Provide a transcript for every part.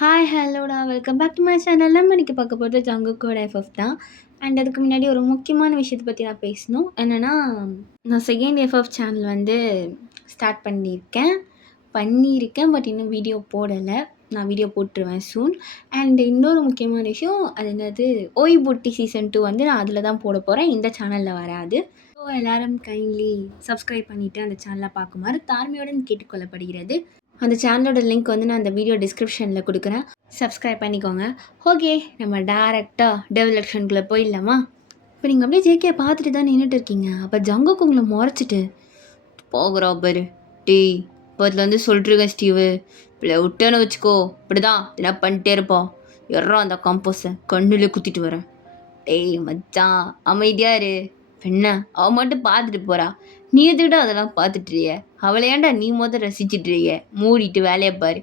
Hi ஹலோடா welcome back to my channel. நம்ம இன்னைக்கு பார்க்க போகிறது ஜங்குக்கோட எஃப்எஃப் தான். அண்ட் அதுக்கு முன்னாடி ஒரு முக்கியமான விஷயத்தை பற்றி நான் பேசணும். என்னென்னா, நான் செகண்ட் எஃப்எஃப் சேனல் வந்து ஸ்டார்ட் பண்ணியிருக்கேன். பட் இன்னும் வீடியோ போடலை. நான் வீடியோ போட்டுருவேன் சூன். அண்ட் இன்னொரு முக்கியமான விஷயம், அது என்னது, ஓய் புட்டி சீசன் 2 வந்து நான் அதில் தான் போட போகிறேன். இந்த சேனலில் வராது. ஸோ எல்லோரும் கைண்ட்லி சப்ஸ்கிரைப் பண்ணிவிட்டு அந்த சேனலை பார்க்குமாறு தாழ்மையுடன் கேட்டுக்கொள்ளப்படுகிறது. அந்த சேனலோட லிங்க் வந்து நான் அந்த வீடியோ டிஸ்கிரிப்ஷனில் கொடுக்குறேன். சப்ஸ்கிரைப் பண்ணிக்கோங்க. ஓகே, நம்ம டேரெக்டாக டெவலக்ஷனுக்குள்ளே போயிடலாமா? இப்போ நீங்கள் அப்படியே ஜேகே பார்த்துட்டு தான் நின்றுட்டு இருக்கீங்க. அப்போ ஜங்குக்கு உங்களை முறைச்சிட்டு போகிறா பாரு. டேய், பதில் வந்து சொல்லிட்டுருக்கேன் ஸ்டீவு, இப்படி விட்டேன்னு வச்சுக்கோ, இப்படி தான் என்ன பண்ணிட்டே இருப்போம். எறா அந்த காம்போஸை கண்ணில் குத்திட்டு வரேன். டேய் மச்சான், அமைதியாக இரு. என்ன அவன் மட்டும் பார்த்துட்டு போகிறா, நீ எதுக்கிட்ட அதெல்லாம் பார்த்துட்றிய? அவளை ஏன்டா நீ ரசிச்சிட்றிய? மூடிட்டு வேலையை பாரு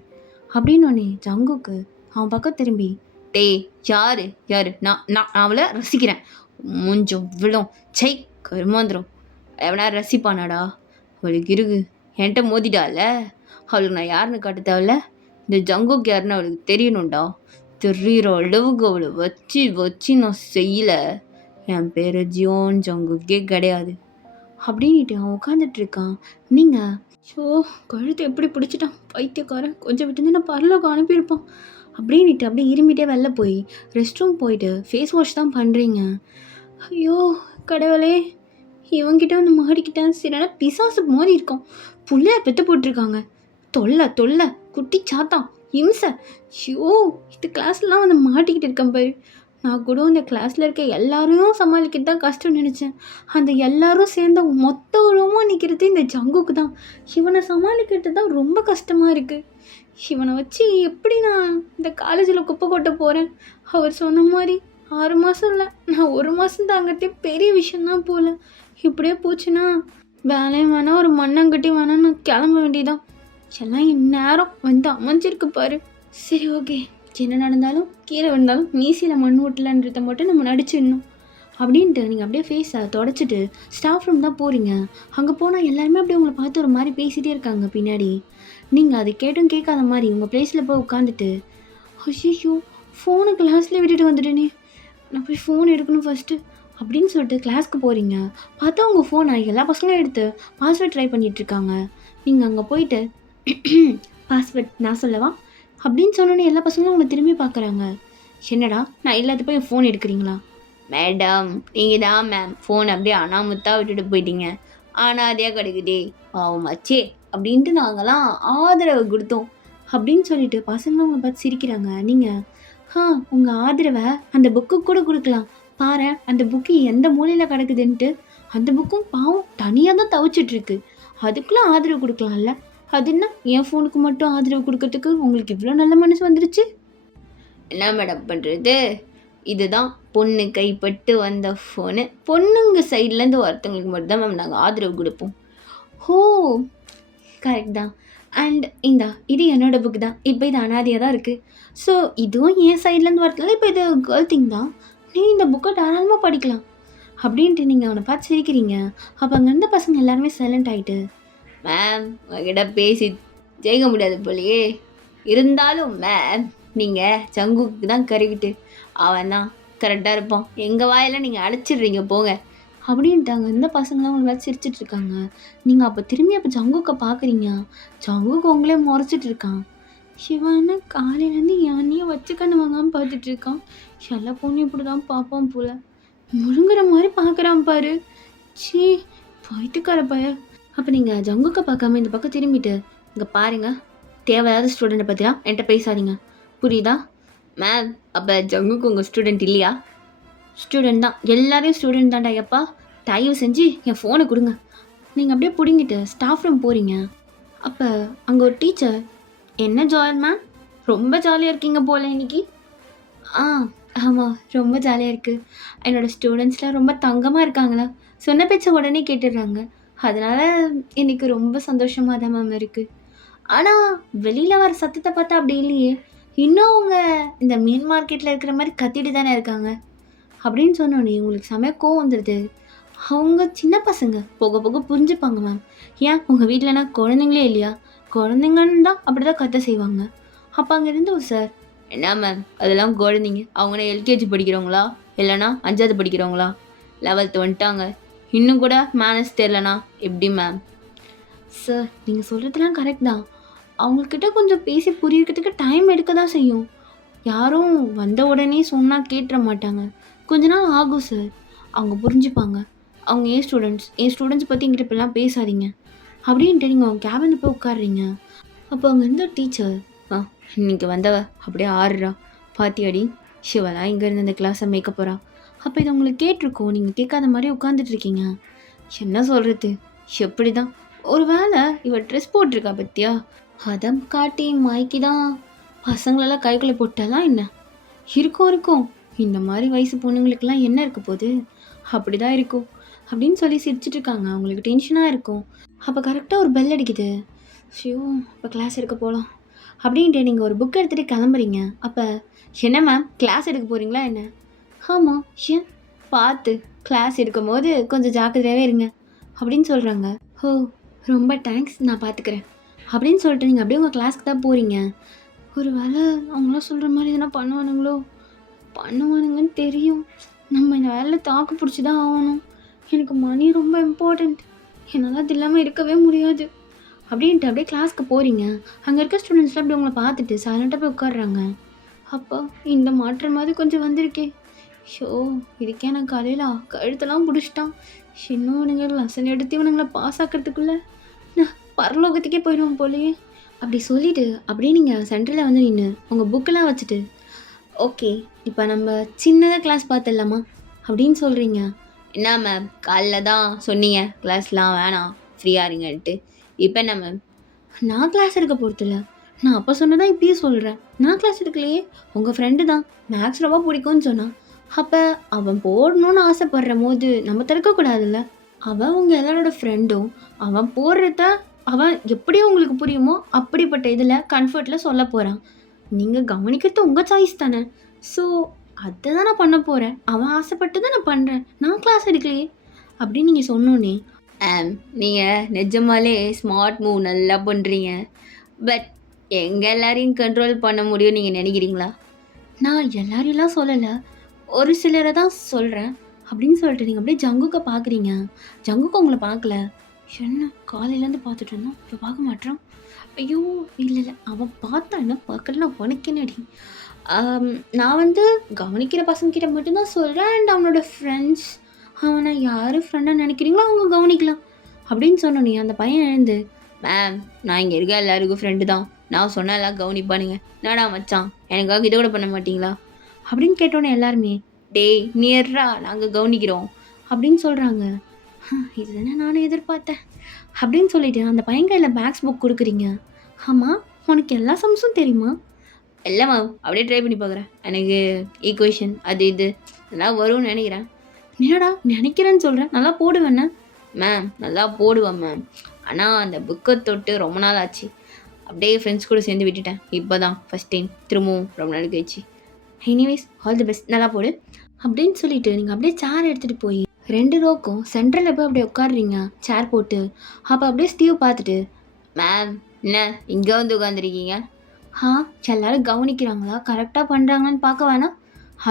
அப்படின்னு ஒன்று ஜங்குக்கு அவன் பக்கம் திரும்பி, டேய் யாரு யாரு, நான் நான் அவளை ரசிக்கிறேன். மூஞ்சும் விழும். சை கருமாந்திரம், எவனா ரசிப்பானாடா? அவளுக்கு இருக்கு, என்கிட்ட மோதிட்டால. அவளுக்கு நான் யாருன்னு காட்ட தேவையில்ல. இந்த ஜங்குக்கு யாருன்னு அவளுக்கு தெரியணும்டா. தெரிகிற அளவுக்கு அவளை வச்சு வச்சு நான் செய்யலை. என் பேர் ஜியோன் ஜங்குக்கே கிடையாது அப்படின்ட்டு அவன் உட்காந்துட்ருக்கான். நீங்கள் ஷோ கழுத்தை எப்படி பிடிச்சிட்டான் பைத்தியக்காரன், கொஞ்சம் விட்டு நான் பரலோகம் அனுப்பியிருப்பான் அப்படின்ட்டு அப்படியே இருமிட்டே வெளில போய் ரெஸ்ட் ரூம் போயிட்டு ஃபேஸ் வாஷ் தான் பண்ணுறீங்க. ஐயோ கடவுளே, இவங்கிட்ட வந்து மாடிக்கிட்டேன். சரியான பிசாசு மோதி இருக்கான். புள்ளையா பெற்று போட்டிருக்காங்க. தொல்லை தொல்லை குட்டி சாத்தான் இம்சை. ஐயோ இது கிளாஸ்லாம் வந்து மாட்டிக்கிட்டு இருக்கேன் பாரு. நான் கூட இந்த கிளாஸில் இருக்க எல்லாரையும் சமாளிக்கிட்டு தான் கஷ்டம் நினச்சேன். அந்த எல்லாரும் சேர்ந்த மொத்த உருவமாக நிற்கிறது இந்த ஜங்குக்கு தான். இவனை சமாளிக்கிறது தான் ரொம்ப கஷ்டமாக இருக்குது. இவனை வச்சு எப்படி நான் இந்த காலேஜில் குப்பை கொட்ட போகிறேன்? அவர் சொன்ன மாதிரி 6 மாதம் இல்லை, நான் 1 மாதம் தாங்கிறதே பெரிய விஷயந்தான் போல். இப்படியே போச்சுன்னா வேலையும் வேணாம், ஒரு மண்ணங்கட்டி வேணாம், நான் கிளம்ப வேண்டியதான். எல்லாம் இந்நேரம் வந்து அமைஞ்சிருக்கு பாரு. சரி ஓகே, என்ன நடந்தாலும் கீழே விழுந்தாலும் மீசியில் மண் ஓட்டலான்றதை மட்டும் நம்ம நடிச்சிடணும் அப்படின்ட்டு நீங்கள் அப்படியே ஃபேஸை தொடச்சிட்டு ஸ்டாஃப் ரூம் தான் போகிறீங்க. அங்கே போனால் எல்லாருமே அப்படியே உங்களை பார்த்து ஒரு மாதிரி பேசிகிட்டே இருக்காங்க பின்னாடி. நீங்கள் அது கேட்டும் கேட்காத மாதிரி உங்கள் ப்ளேஸில் போய் உட்காந்துட்டு, ஐயோ ஃபோனை கிளாஸ்லேயே விட்டுட்டு வந்துட்டேனே, நான் போய் ஃபோன் எடுக்கணும் ஃபஸ்ட்டு அப்படின்னு சொல்லிட்டு கிளாஸ்க்கு போகிறீங்க. பார்த்தா உங்கள் ஃபோனை எல்லா பசங்களும் எடுத்து பாஸ்வேர்ட் ட்ரை பண்ணிகிட்ருக்காங்க. நீங்கள் அங்கே போயிட்டு பாஸ்வேர்ட் நான் சொல்லவா அப்படின்னு சொன்னோன்னே எல்லா பசங்களும் உங்களை திரும்பி பார்க்குறாங்க. என்னடா நான் எல்லாத்துக்கும் என் ஃபோன் எடுக்கிறீங்களா? மேடம் நீங்கள் தான் மேம் ஃபோன் அப்படியே அனாமத்தாக விட்டுட்டு போயிட்டீங்க, அனாதையாக கிடைக்குதே பாவமாச்சே அப்படின்ட்டு நாங்களாம் ஆதரவு கொடுத்தோம் அப்படின்னு சொல்லிட்டு பசங்களும் உங்களை பார்த்து சிரிக்கிறாங்க. நீங்கள் உங்கள் ஆதரவை அந்த புக்கு கூட கொடுக்கலாம். பாரு அந்த புக்கு எந்த மூலையில் கிடக்குதுன்ட்டு. அந்த புக்கும் பாவம் தனியாக தான் தவிச்சிட்ருக்கு, அதுக்குள்ளே ஆதரவு கொடுக்கலாம்ல. அது என்ன என் ஃபோனுக்கு மட்டும் ஆதரவு கொடுக்கறதுக்கு உங்களுக்கு இவ்வளோ நல்ல மனசு வந்துருச்சு? என்ன மேடம் பண்ணுறது, இதுதான் பொண்ணு கைப்பட்டு வந்த ஃபோனு. பொண்ணுங்க சைட்லேருந்து ஒருத்தவங்களுக்கு மட்டும்தான் மேம் நாங்கள் ஆதரவு கொடுப்போம். ஹோ கரெக்ட் தான். அண்ட் இது என்னோடய புக்கு தான். இப்போ இது அனாதையாக தான் இருக்குது. ஸோ இதுவும் என் சைட்லேருந்து வரதுனால இப்போ இது கேர்ள் திங் தான். நீ இந்த புக்கை தாராளமாக படிக்கலாம் அப்படின்ட்டு நீங்கள் அவனை பார்த்து சிரிக்கிறீங்க. அப்போ அங்கே இருந்த பசங்க எல்லாருமே சைலண்ட் ஆகிட்டு, மேம் உங்ககிட்ட பேசி ஜெயிக்க முடியாது போலையே, இருந்தாலும் மேம் நீங்கள் ஜங்குக்கு தான் கருவிட்டு, அவன் தான் கரெக்டாக இருப்பான், எங்கள் வாயில் நீங்கள் அழைச்சிடுறீங்க போங்க அப்படின்ட்டாங்க. இந்த பசங்களாம் உங்களை வச்சு சிரிச்சிட்ருக்காங்க. நீங்கள் அப்போ திரும்பி அப்போ ஜங்குக்கை பார்க்குறீங்க. ஜங்குக்கு உங்களே முறைச்சிட்டு இருக்கான். சிவனை காலையிலேருந்து யானையும் வச்சு கண்ணு வாங்காமல் பார்த்துட்ருக்கான். எல்லா பொண்ணும் இப்படி தான் பார்ப்பான் போல், முழுங்குற மாதிரி பார்க்குறான் பாரு. சீ போயிட்டுக்கார பய. அப்போ நீங்கள் ஜங்குக்கை பார்க்காம இந்த பக்கம் திரும்பிட்டு, இங்கே பாருங்கள், தேவையாத ஸ்டூடெண்ட்டை பற்றிலாம் என்கிட்ட பேசாதீங்க, புரியுதா? மேம் அப்போ ஜங்குக்கு உங்கள் ஸ்டூடெண்ட் இல்லையா? ஸ்டூடெண்ட் தான், எல்லாரையும் ஸ்டூடெண்ட் தான்டா. எப்பா தயவு செஞ்சு என் ஃபோனை கொடுங்க. நீங்கள் அப்படியே பிடிங்கிட்டு ஸ்டாஃப் ரூம் போகிறீங்க. அப்போ அங்கே ஒரு டீச்சர், என்ன ஜாலி மேம், ரொம்ப ஜாலியாக இருக்கீங்க போல் இன்னைக்கு. ஆமாம் ரொம்ப ஜாலியாக இருக்குது. என்னோடய ஸ்டூடெண்ட்ஸ்லாம் ரொம்ப தங்கமாக இருக்காங்களா, சொன்ன பேச்சை உடனே கேட்டுடுறாங்க. அதனால் எனக்கு ரொம்ப சந்தோஷமாக தான் மேம் இருக்குது. ஆனால் வெளியில் வர சத்தத்தை பார்த்தா அப்படி இல்லையே, இன்னும் அவங்க இந்த மீன் மார்க்கெட்டில் இருக்கிற மாதிரி கத்திட்டு தானே இருக்காங்க அப்படின்னு சொன்னோன்னே உங்களுக்கு செமையாக கோவம் வந்துடுது. அவங்க சின்ன பசங்க, போக போக புரிஞ்சுப்பாங்க மேம். ஏன் உங்கள் வீட்டிலனா குழந்தைங்களே இல்லையா? குழந்தைங்கன்னு தான் அப்படி தான் கத்த செய்வாங்க. அப்போ அங்கே இருந்து சார் என்ன மேம் அதெல்லாம் குழந்தைங்க, அவங்க எல்கேஜி படிக்கிறவங்களா இல்லைனா 5வது படிக்கிறவங்களா? 11th வந்துட்டாங்க, இன்னும் கூட மேனேஜ் தெரிலனா எப்படி மேம்? சார் நீங்கள் சொல்கிறதுலாம் கரெக்ட் தான். அவங்கக்கிட்ட கொஞ்சம் பேசி புரியறதுக்கு டைம் எடுக்க தான் செய்யும். யாரும் வந்த உடனே சொன்னால் கேட்டுற மாட்டாங்க. கொஞ்ச நாள் ஆகும் சார். அவங்க புரிஞ்சுப்பாங்க. அவங்க என் ஸ்டூடெண்ட்ஸ் பற்றி என்கிட்ட இப்படிலாம் பேசாதீங்க அப்படின்ட்டு நீங்கள் அவங்க கேபினில் போய் உட்காடுறீங்க. அப்போ அங்கே இருந்த டீச்சர், இன்னைக்கு வந்தவ அப்படியே ஆடுறா பாத்தியாடி, சிவலாம் இங்கேருந்து இந்த கிளாஸை மேய்க்க போகிறா. அப்போ இதை உங்களுக்கு கேட்டிருக்கோம், நீங்கள் கேட்காத மாதிரி உட்காந்துட்ருக்கீங்க. என்ன சொல்கிறது, எப்படி தான் ஒரு வேளை இவ ட்ரெஸ் போட்டிருக்கா பத்தியா, அதம் காட்டி மாய்க்கி தான் பசங்களெல்லாம் கைக்குள்ளே போட்டாலாம் என்ன இருக்கும். இந்த மாதிரி வயசு பொண்ணுங்களுக்கெல்லாம் என்ன இருக்க போகுது, அப்படி தான் இருக்கும் அப்படின்னு சொல்லி சிரிச்சிட்டு இருக்காங்க. அவங்களுக்கு டென்ஷனாக இருக்கும். அப்போ கரெக்டாக ஒரு பெல் அடிக்குது. ஷியோ, இப்போ கிளாஸ் எடுக்க போகலாம் அப்படின்ட்டு நீங்கள் ஒரு புக் எடுத்துகிட்டு கிளம்புறீங்க. அப்போ என்ன மேம் கிளாஸ் எடுக்க போகிறீங்களா என்ன? ஆமாம், ஏன் பார்த்து கிளாஸ் எடுக்கும் போது கொஞ்சம் ஜாக்கிரதையாகவே இருங்க அப்படின்னு சொல்கிறாங்க. ஓ ரொம்ப தேங்க்ஸ், நான் பார்த்துக்கிறேன் அப்படின்னு சொல்லிட்டு நீங்கள் அப்படியே உங்கள் கிளாஸ்க்கு தான் போகிறீங்க. ஒரு வேளை அவங்களாம் சொல்கிற மாதிரி எதனா பண்ணுவானுங்கன்னு தெரியும். நம்ம இந்த வேலையில் தாக்கு பிடிச்சி தான் ஆகணும். எனக்கு மணி ரொம்ப இம்பார்ட்டண்ட், என்னால் அது இல்லாமல் இருக்கவே முடியாது அப்படின்ட்டு அப்படியே கிளாஸ்க்கு போகிறீங்க. அங்கே இருக்க ஸ்டூடெண்ட்ஸ்லாம் அப்படி உங்களை பார்த்துட்டு சைலண்ட்டாக போய் உட்காடுறாங்க. அப்போ இந்த மாற்றம் மாதிரி கொஞ்சம் வந்திருக்கே. ஷோ, இதுக்கே நான் காலையில் கழுத்தெல்லாம் பிடிச்சிட்டான். இன்னும் இவனுங்க லெசன் எடுத்து இவனுங்களை பாஸ் ஆக்கிறதுக்குள்ளே நான் பரலோகத்துக்கே போயிடுவோம் போலையே அப்படி சொல்லிவிட்டு அப்படியே நீங்கள் சென்டரில் வந்து நின்று உங்கள் புக்கெல்லாம் வச்சுட்டு, ஓகே இப்போ நம்ம சின்னதாக கிளாஸ் பார்த்துடலாமா அப்படின்னு சொல்கிறீங்க. என்ன மேம் காலைல தான் சொன்னீங்க கிளாஸ்லாம் வேணாம் ஃப்ரீயாக இருங்கன்ட்டு, இப்போ என்ன மேம்? நான் கிளாஸ் எடுக்க போகிறதில்ல, நான் அப்போ சொன்னதான் இப்பயும் சொல்கிறேன். நான் கிளாஸ் எடுக்கலையே, உங்கள் ஃப்ரெண்டு தான் மேக்ஸ் ரொம்ப பிடிக்கும்னு சொன்னான். அப்போ அவன் போடணும்னு ஆசைப்படுற போது நம்ம தடுக்கக்கூடாதுல்ல. அவன் உங்கள் எல்லாரோட ஃப்ரெண்டும், அவன் போடுறத அவன் எப்படி உங்களுக்கு புரியுமோ அப்படிப்பட்ட இதில் கம்ஃபர்ட்டில் சொல்ல போகிறான். நீங்கள் கவனிக்கிறது உங்கள் சாய்ஸ் தானே. ஸோ அதை தான் நான் பண்ண போகிறேன். அவன் ஆசைப்பட்டு தான் நான் பண்ணுறேன். நான் கிளாஸ் எடுக்கலையே அப்படின்னு நீங்கள் சொன்னோன்னே, நீங்கள் நிஜமாலே ஸ்மார்ட் மூவ் நல்லா பண்ணுறீங்க. பட் எங்கள் எல்லாரையும் கண்ட்ரோல் பண்ண முடியும் நீங்கள் நினைக்கிறீங்களா? நான் எல்லாரையெல்லாம் சொல்லலை, ஒரு சிலரை தான் சொல்கிறேன் அப்படின்னு சொல்லிட்டு நீங்கள் அப்படியே ஜங்குக்கை பார்க்குறீங்க. ஜங்குக்கு உங்களை பார்க்கல. என்ன காலையிலேருந்து பார்த்துட்டு இருந்தோம், இப்போ பார்க்க மாட்டேறான். ஐயோ இல்லை அவன் பார்த்தா என்ன பார்க்கல, உனக்கு என்னடி? நான் வந்து கவனிக்கிற பசங்கக்கிட்ட மட்டும்தான் சொல்கிறேன். அண்ட் அவனோட ஃப்ரெண்ட்ஸ், அவனை யார் ஃப்ரெண்டாக நினைக்கிறீங்களோ அவங்க கவனிக்கலாம் அப்படின்னு சொன்னோன்னே அந்த பையன் எழுந்து, மேம் நான் இங்கே இருக்க எல்லாருக்கும் ஃப்ரெண்டு தான், நான் சொன்ன எல்லாம் கவனிப்பானுங்க, நாடா மச்சான் எனக்காக இதை கூட பண்ண மாட்டிங்களா அப்படின்னு கேட்டோன்னே எல்லாருமே, டேய் நியர்ரா நாங்கள் கவனிக்கிறோம் அப்படின்னு சொல்கிறாங்க. இதுதானே நானும் எதிர்பார்த்தேன் அப்படின்னு சொல்லிட்டு அந்த பையன் கையில் மேக்ஸ் புக் கொடுக்குறீங்க. ஆமாம், உனக்கு எல்லா சம்ஸும் தெரியுமா? எல்லாம் மேம் அப்படியே ட்ரை பண்ணி பார்க்குறேன், எனக்கு ஈக்குவேஷன் அது இது இதெல்லாம் வரும்னு நினைக்கிறேன். என்னடா நினைக்கிறேன்னு சொல்கிறேன், நல்லா போடுவேண்ணே. மேம் நல்லா போடுவேன் மேம், ஆனால் அந்த புக்கை தொட்டு ரொம்ப நாள் ஆச்சு, அப்படியே ஃப்ரெண்ட்ஸ் கூட சேர்ந்து விட்டுட்டேன். இப்போ தான் ஃபஸ்ட் டைம் திரும்பவும் ரொம்ப நாள் கழிச்சு. எனிவேஸ் ஆல் தி பெஸ்ட், நல்லா போடு அப்படின்னு சொல்லிட்டு நீங்கள் அப்படியே சேர் எடுத்துகிட்டு போய் 2 ரோக்கும் சென்ட்ரலில் போய் அப்படியே உட்காடுறீங்க சேர் போட்டு. அப்போ அப்படியே ஸ்டீவ் பார்த்துட்டு, மேம் என்ன இங்கே வந்து உட்காந்துருக்கீங்க? எல்லோரும் கவனிக்கிறாங்களா கரெக்டாக பண்ணுறாங்கன்னு பார்க்க வேணாம்,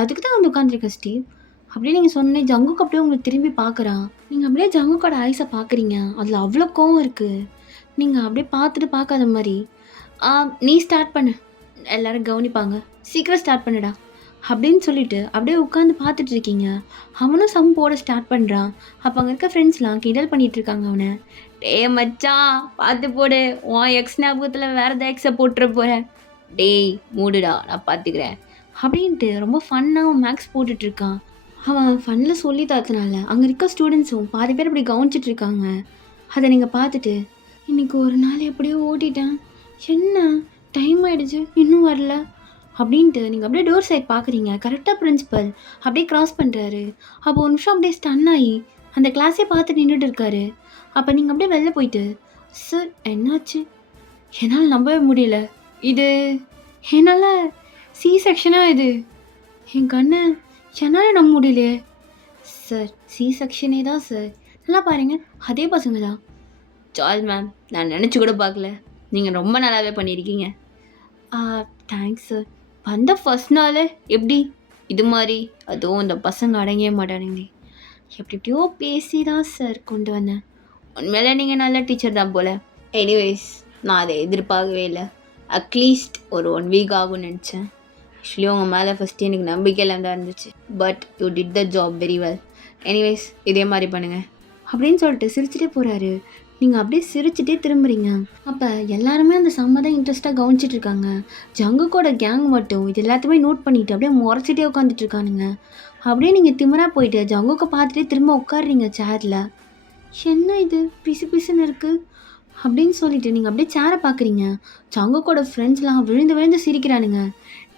அதுக்கு தான் வந்து உட்காந்துருக்கேன் ஸ்டீவ் அப்படின்னு நீங்கள் சொன்னேன். ஜங்குக்கு அப்படியே உங்களுக்கு திரும்பி பார்க்குறான். நீங்கள் அப்படியே ஜங்குக்கோட ஐஸை பார்க்குறீங்க, அதில் அவ்வளோ கோவம் இருக்குது. நீங்கள் அப்படியே பார்த்துட்டு பார்க்காத மாதிரி, நீ ஸ்டார்ட் பண்ணு, எல்லோரும் கவனிப்பாங்க, சீக்கிரம் ஸ்டார்ட் பண்ணுடா அப்படின்னு சொல்லிட்டு அப்படியே உட்காந்து பார்த்துட்டு இருக்கீங்க. அவனும் சம் போட ஸ்டார்ட் பண்ணுறான். அப்போ அங்கே இருக்க ஃப்ரெண்ட்ஸ்லாம் கிண்டல் பண்ணிகிட்டு இருக்காங்க அவனை. டேய் மச்சான் பார்த்து போடு, உன் எக்ஸ் ஞாபகத்தில் வேறு எதாவது எக்ஸை போட்டுற போகிறேன், டேய் மூடுடா நான் பார்த்துக்கிறேன் அப்படின்ட்டு ரொம்ப ஃபன்னாக அவன் மேக்ஸ் போட்டுட்ருக்கான். அவன் ஃபன்னில் சொல்லி தாத்தனால அங்கே இருக்க ஸ்டூடெண்ட்ஸும் பாதி பேர் அப்படி கவனிச்சிட்டு இருக்காங்க. அதை நீங்கள் பார்த்துட்டு, இன்றைக்கி ஒரு நாள் எப்படியோ ஓட்டிட்டேன், என்ன டைம் ஆகிடுச்சு இன்னும் வரல அப்படின்ட்டு நீங்கள் அப்படியே டோர் சைட் பார்க்குறீங்க. கரெக்டாக பிரின்சிபல் அப்படியே க்ராஸ் பண்ணுறாரு. அப்போ ஒரு நிமிஷம் அப்படியே ஸ்டன் ஆகி அந்த கிளாஸே பார்த்து நின்றுட்டு இருக்காரு. அப்போ நீங்கள் அப்படியே வெளில போயிட்டு, சார் என்னாச்சு? என்னால் நம்பவே முடியல, இது என்னால் சி செக்ஷனாக, இது என் கண்ணு என்னால் நம்ப முடியலையே. சார் சி செக்ஷனே தான் சார், நல்லா பாருங்கள் அதே பசங்க தான். சால் மேம் நான் நினச்சி கூட பார்க்கல, நீங்கள் ரொம்ப நல்லாவே பண்ணியிருக்கீங்க. தேங்க்ஸ் சார், வந்த ஃபர்ஸ்ட் நாள் எப்படி இது மாதிரி அதுவும் இந்த பசங்க அடங்கவே மாட்டானுங்களே, எப்படி எப்படியோ பேசி தான் சார் கொண்டு வந்தேன். உண்மையிலே நீங்கள் நல்ல டீச்சர் தான் போல். எனிவேஸ் நான் அதை எதிர்பார்க்கவே இல்லை. அட்லீஸ்ட் ஒரு 1 வீக் ஆகும்னு நினச்சேன். ஆக்சுவலி உங்கள் மேலே ஃபஸ்ட்டு எனக்கு நம்பிக்கையில் தான் இருந்துச்சு. But you did the job very well. Anyways இதே மாதிரி பண்ணுங்கள் அப்படின்னு சொல்லிட்டு சிரிச்சுட்டே போகிறாரு. நீங்கள் அப்படியே சிரிச்சுட்டே திரும்புறீங்க. அப்போ எல்லாருமே அந்த செம்ம தான் இன்ட்ரெஸ்ட்டாக கவனிச்சிட்டு இருக்காங்க. ஜங்குக்கோட கேங் மட்டும் இது எல்லாத்தையுமே நோட் பண்ணிவிட்டு அப்படியே முறைச்சிட்டே உட்காந்துட்டு இருக்கானுங்க. அப்படியே நீங்கள் திமிரா போயிட்டு ஜங்குக்கை பார்த்துட்டே திரும்ப உட்காடுறீங்க சேரில். என்ன இது பிசு பிசுன்னு இருக்குது அப்படின்னு சொல்லிட்டு நீங்கள் அப்படியே சேரை பார்க்குறீங்க. ஜங்குக்கோட ஃப்ரெண்ட்ஸ்லாம் விழுந்து விழுந்து சிரிக்கிறானுங்க.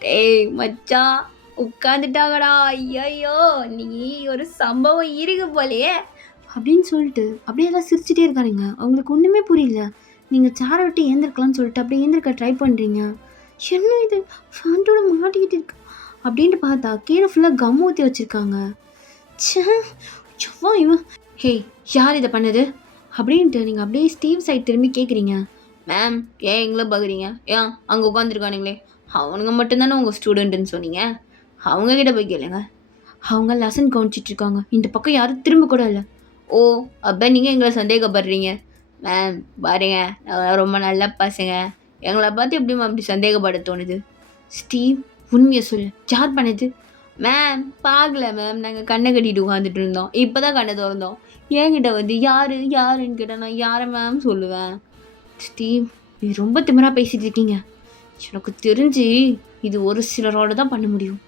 டேய் மச்சான் உட்காந்துட்டாங்கடா, ஐயோ நீ ஒரு சம்பவம் இருக்கு போலையே அப்படின்னு சொல்லிட்டு அப்படியே எல்லாம் சிரிச்சுட்டே இருக்கானுங்க. அவங்களுக்கு ஒன்றுமே புரியல. நீங்கள் சேரை விட்டு ஏந்திருக்கலாம்னு சொல்லிட்டு அப்படியே ஏந்திருக்க ட்ரை பண்ணுறீங்க. என்ன இது ஃபேண்டோட மாட்டிக்கிட்டு இருக்கு அப்படின்ட்டு பார்த்தா கீழே ஃபுல்லாக கம் ஊற்றி வச்சுருக்காங்க. சும்மா இவன் ஹே யார் இதை பண்ணது அப்படின்ட்டு நீங்கள் அப்படியே ஸ்டீவ் சைட் திரும்பி கேட்குறீங்க. மேம் ஏன் எங்களை பார்க்குறீங்க? ஏன் அங்கே உட்காந்துருக்கானுங்களே அவனுங்க மட்டும்தானே உங்கள் ஸ்டூடெண்ட்டுன்னு சொன்னீங்க, அவங்கக்கிட்ட போய் கேளுங்க. அவங்க லெசன் கவனிச்சிட்ருக்காங்க, இந்த பக்கம் யாரும் திரும்ப கூட இல்லை. ஓ அப்போ நீங்கள் எங்களை சந்தேகப்படுறீங்க? மேம் பாருங்க நான் ரொம்ப நல்ல பசங்க, எங்களை பார்த்து எப்படி அப்படி சந்தேகப்பட தோணுது? ஸ்டீவ் உண்மையை சொல்லு, யார் பண்ணது? மேம் பார்க்கல மேம், நாங்கள் கண்ணை கட்டிட்டு உட்காந்துட்டு இருந்தோம், இப்போ தான் கண்ணை திறந்தோம். என்கிட்ட வந்து யாருன்னு கேட்டால் நான் யாரை மேம் சொல்லுவேன்? ஸ்டீவ் நீ ரொம்ப திமிரா பேசிகிட்டு இருக்கீங்க. எனக்கு தெரிஞ்சு இது ஒரு சிலரோட தான் பண்ண முடியும்.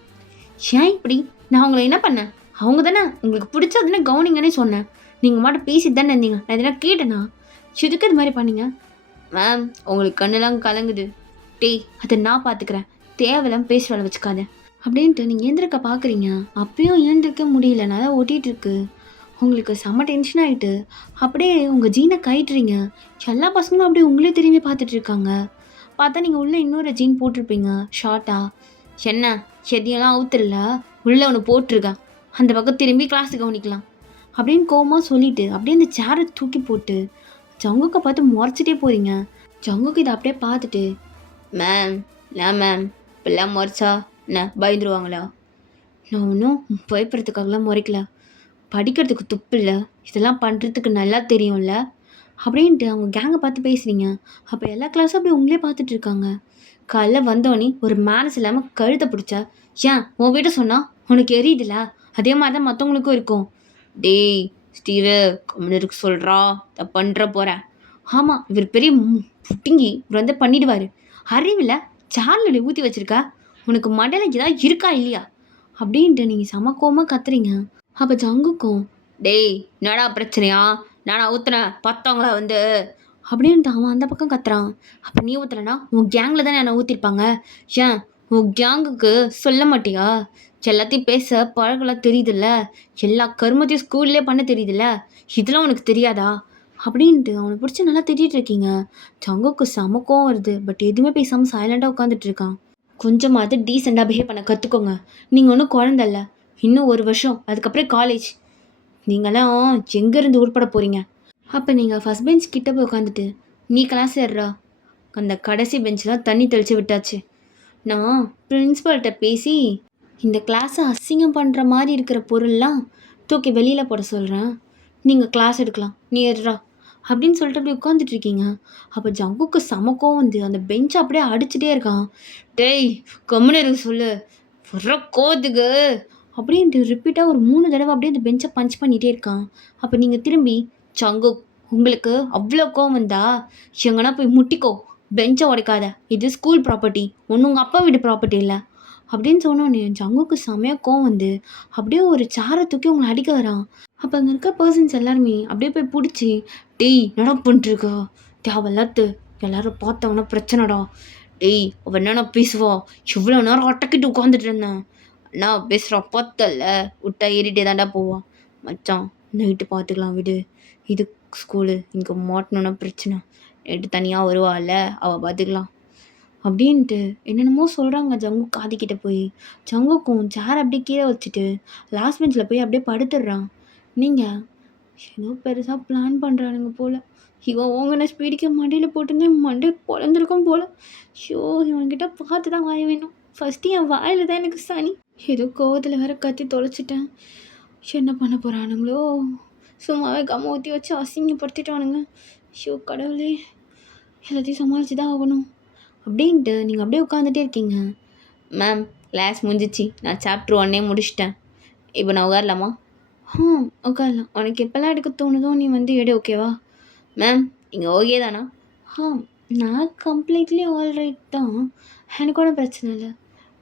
ஏன் இப்படி? நான் உங்களை என்ன பண்ணேன்? அவங்க தானே உங்களுக்கு பிடிச்சதுன்னு கவனிங்கன்னே சொன்னேன். நீங்கள் மட்டும் பேசிட்டு தானே இருந்தீங்க, நான் எதனா கேட்டேனா? எதுக்கு இது மாதிரி பண்ணீங்க? மேம் உங்களுக்கு கண்ணெல்லாம் கலங்குது. டேய் அதை நான் பார்த்துக்கிறேன், தேவையில்லாம பேசுகிற வேலை வச்சுக்காத அப்படின்ட்டு நீங்கள் ஏந்திருக்க பார்க்குறீங்க. அப்பயும் ஏந்திருக்க முடியல, நல்லா ஓட்டிகிட்டு இருக்கு. உங்களுக்கு செம்ம டென்ஷன் ஆகிட்டு அப்படியே உங்கள் ஜீனை கயிட்டுறீங்க. எல்லா பசங்களும் அப்படியே உங்களே திரும்பி பார்த்துட்டு இருக்காங்க. பார்த்தா நீங்கள் உள்ளே இன்னொரு ஜீன் போட்டிருப்பீங்க ஷார்ட்டா. என்ன எதையெல்லாம் அவுத்துடல, உள்ளே ஒன்று போட்டிருக்கேன், அந்த பக்கம் திரும்பி கிளாஸுக்கு கவனிக்கலாம் அப்படின்னு கோவமாக சொல்லிவிட்டு அப்படியே அந்த சேரை தூக்கி போட்டு ஜங்குக்கை பார்த்து முறைச்சிட்டே போகிறீங்க. ஜங்குக்கு இதை அப்படியே பார்த்துட்டு மேம் நான் மேம் இப்பெல்லாம் முறைச்சா என்ன பயந்துருவாங்களா? நான் ஒன்றும் பயப்படுறதுக்காகலாம் முறைக்கல, படிக்கிறதுக்கு துப்பு இல்லை, இதெல்லாம் பண்ணுறதுக்கு நல்லா தெரியும்ல அப்படின்ட்டு அவங்க கேங்கை பார்த்து பேசுகிறீங்க. அப்போ எல்லா கிளாஸும் அப்படியே உங்களே பார்த்துட்டு இருக்காங்க. காலைல வந்தோடனே ஒரு மேனஸ் இல்லாமல் கழுத்தை பிடிச்சா ஏன் உன் வீட்டை சொன்னால் உனக்கு எரியுதுல, அதே மாதிரி தான் மற்றவங்களுக்கும் இருக்கும். டேய் ஸ்டீவு கம்யூனருக்கு சொல்கிறா இதை பண்ணுற போகிறேன். ஆமாம் இவர் பெரிய புட்டிங்கி, இவர் வந்து பண்ணிடுவார். அறிவில் சார்லில் ஊற்றி வச்சுருக்கா, உனக்கு மண்டல ஏதாவது இருக்கா இல்லையா அப்படின்ட்டு நீங்கள் சமக்கோமாக கத்துறீங்க. அப்போ ஜங்குக்கும் டேய் என்னடா பிரச்சனையா, நானா ஊற்றுனேன் பார்த்தவங்களா வந்து அப்படின்ட்டு அவன் அந்த பக்கம் கத்துறான். அப்போ நீ ஊற்றுறனா உன் கேங்கில் தானே என்ன ஊற்றிருப்பாங்க, ஏன் உன் கேங்குக்கு சொல்ல மாட்டியா? எல்லாத்தையும் பேச பழகலாம் தெரியுதுல்ல, எல்லா கருமத்தையும் ஸ்கூல்லே பண்ண தெரியுதுல்ல, இதெல்லாம் உனக்கு தெரியாதா அப்படின்ட்டு அவனை பிடிச்சி நல்லா திட்டிகிட்டு இருக்கீங்க. ஜங்குக்கு சமக்கம் வருது, பட் எதுவுமே பேசாமல் சைலண்டாக உட்காந்துட்டு இருக்கான். கொஞ்சமாவது டீசெண்டாக பிஹேவ் பண்ண கற்றுக்கோங்க. நீங்கள் ஒன்றும் குழந்தை இல்லை, இன்னும் 1 வருஷம் அதுக்கப்புறம் காலேஜ், நீங்களாம் எங்கேருந்து உருப்பட போகிறீங்க? அப்போ நீங்கள் ஃபஸ்ட் பெஞ்ச் கிட்டே போய் உட்காந்துட்டு நீ கிளாஸ் ஏறுறா, அந்த கடைசி பெஞ்சில் தண்ணி தெளித்து விட்டாச்சு. நான் பிரின்ஸிபல்கிட்ட பேசி இந்த கிளாஸை அசிங்கம் பண்ணுற மாதிரி இருக்கிற பொருள்லாம் தூக்கி வெளியில் போட சொல்கிறேன், நீங்கள் கிளாஸ் எடுக்கலாம், நீ ஏறுறா அப்படின்னு சொல்லிட்டு அப்படியே உட்காந்துட்ருக்கீங்க. அப்போ ஜங்குக்கு சமக்கம் வந்து அந்த பெஞ்சை அப்படியே அடிச்சுட்டே இருக்கான். டேய் கம்முனருக்கு சொல்லு வர்ற கோதுக்கு அப்படின்ட்டு ரிப்பீட்டாக ஒரு 3 தடவை அப்படியே அந்த பெஞ்சை பஞ்ச் பண்ணிகிட்டே இருக்கான். அப்போ நீங்கள் திரும்பி ஜங்கு உங்களுக்கு அவ்வளோ கோவம் வந்தா எங்கன்னா போய் முட்டிக்கோ, பெஞ்சை உடைக்காத, இது ஸ்கூல் ப்ராப்பர்ட்டி, ஒன்று உங்கள் அப்பா வீட்டு ப்ராப்பர்ட்டி இல்லை அப்படின்னு சொன்னோன்னே ஜங்குக்கு செமையாக கோவம் வந்து அப்படியே ஒரு சாரை தூக்கி உங்களை அடிக்க வரான். அப்போ அங்கே இருக்க பர்சன்ஸ் எல்லாருமே அப்படியே போய் பிடிச்சி டேய் நட பண்ணிட்டுருக்கா தேவையில்லாத்து, எல்லோரும் பார்த்தவங்கன்னா பிரச்சனைடா, டேய் அவன் என்னென்ன பேசுவா, எவ்வளோ நேரம் அட்டக்கிட்டு உட்காந்துட்டு இருந்தேன், அண்ணா பேசுகிறா பார்த்தல விட்டா ஏறிட்டே தாண்டா போவான். மச்சான் நைட்டு பார்த்துக்கலாம் விடு, இது ஸ்கூலு, இங்கே மாட்டணுன்னா பிரச்சனை, நைட்டு தனியாக வருவாள்ல அவள் பார்த்துக்கலாம் அப்படின்ட்டு என்னென்னமோ சொல்கிறாங்க. ஜங்கு காதிக்கிட்ட போய் ஜங்குக்கும் சேர் அப்படியே கீழே வச்சுட்டு லாஸ்ட் பெஞ்சில் போய் அப்படியே படுத்துடுறான். நீங்கள் ஏதோ பெருசாக பிளான் பண்ணுறானுங்க போல், இவன் ஓங்கின ஸ்பீடுக்கு மண்டையில் போட்டுருந்தேன் மண்டை பொழந்திருக்கும் போல். ஷோ இவன்கிட்ட பார்த்து தான் வாய வேணும். ஃபஸ்ட்டு என் வாயில் தான் எனக்கு சனி. ஏதோ கோவத்தில் வேற கத்தி தொலைச்சிட்டேன். என்ன பண்ண போகிறானுங்களோ? சும்மாவே கம்ம ஊற்றி வச்சு அசிங்கப்படுத்திட்டானுங்க. ஷோ கடவுளே, எல்லாத்தையும் சமாளித்து தான் ஆகணும் அப்படின்ட்டு நீங்கள் அப்படியே உட்காந்துட்டே இருக்கீங்க. மேம், கிளாஸ் முடிஞ்சிச்சு, நான் சாப்டர் 1 முடிச்சிட்டேன், இப்போ நான் உட்காரலாமா? உட்காரலாம். உனக்கு எப்போல்லாம் எடுக்க தோணுதோ நீ வந்து எடு, ஓகேவா? மேம், நீங்கள் ஓகே தானா? நான் கம்ப்ளீட்லி ஆல்ரைட் தான், எனக்கு ஒன்றும் பிரச்சனை இல்லை.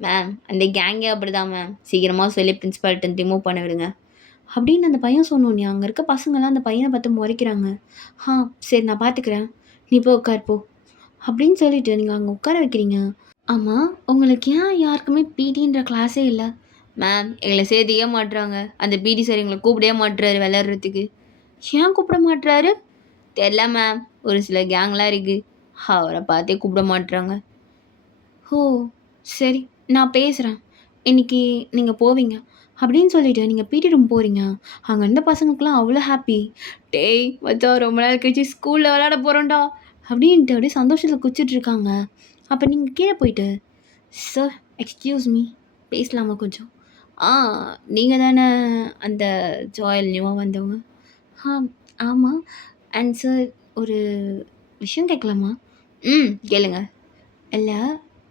மேம், அந்த கேங்கே அப்படி தான் மேம், சீக்கிரமாக சொல்லி பிரின்ஸிபால்கிட்ட ரிமூவ் பண்ண விடுங்க அப்படின்னு அந்த பையன் சொன்னோன்னே அங்கே இருக்க பசங்கள்லாம் அந்த பையனை பார்த்து முறைக்கிறாங்க. சரி நான் பார்த்துக்கிறேன், நீ போய் உட்கார் போ அப்படின்னு சொல்லிட்டு நீங்கள் அங்கே உட்கார வைக்கிறீங்க. ஆமாம், உங்களுக்கு ஏன் யாருக்குமே பிடின்ற கிளாஸே இல்லை? மேம், எங்களை சேர்த்தியே மாட்டுறாங்க. அந்த பிடி சார் எங்களை கூப்பிடவே மாட்டுறாரு விளையாடுறதுக்கு. ஏன் கூப்பிட மாட்டுறாரு? தெரில மேம், ஒரு சில கேங்லாம் இருக்குது, அவரை பார்த்தே கூப்பிட மாட்டுறாங்க. ஓ சரி, நான் பேசுகிறேன், இன்றைக்கி நீங்கள் போவீங்க அப்படின்னு சொல்லிவிட்டு நீங்கள் பிடி ரூம் போகிறீங்க. அங்கே இருந்த பசங்களுக்குலாம் அவ்வளோ ஹாப்பி. டேய் மச்சான், ரொம்ப நாள் கழிச்சு ஸ்கூலில் விளையாட போகிறோம்டா அப்படின்ட்டு அப்படியே சந்தோஷத்தில் குச்சிட்ருக்காங்க. அப்போ நீங்கள் கீழே போயிட்டு, சார் எக்ஸ்கியூஸ் மீ, பேசலாமா கொஞ்சம்? நீங்கள் தானே அந்த ஜாயல் நியூவாக வந்தவங்க? ஆமாம். அண்ட் சார், ஒரு விஷயம் கேட்கலாமா? கேளுங்க. இல்லை,